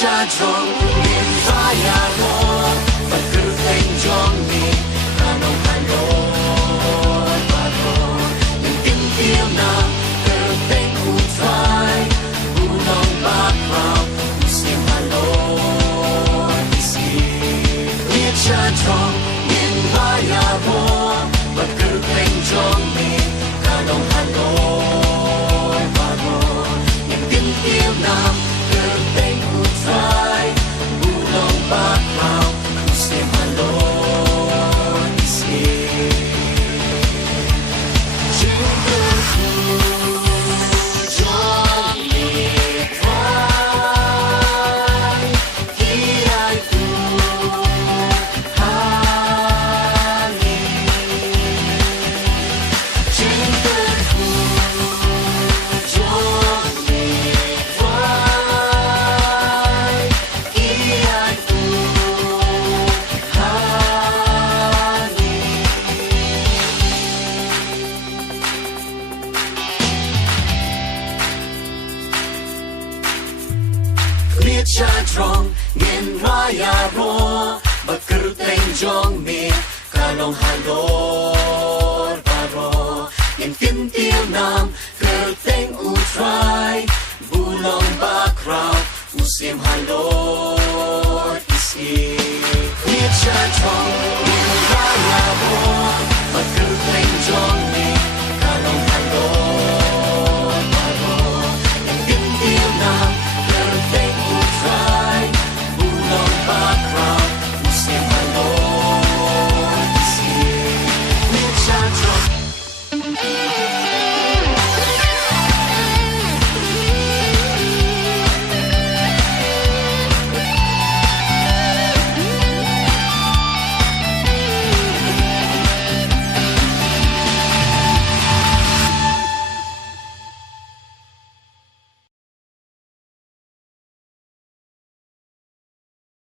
cha trong miền vaya lo và cứ thành trong mi ta nông hà nội và lo những tiếng yêu nam cứ thành u phai u nông bạc vào u sim hà nội si miền cha trong miền vaya lo và cứ thành trong mi ta nông hà nội và lo những tiếng yêu nam cha trong miền raya ro bậc cử tên trong miền ca long hà nội và ro những tiếng tiêu nam cử tên u trai bu long bạc rao u sim hà nội is cha trong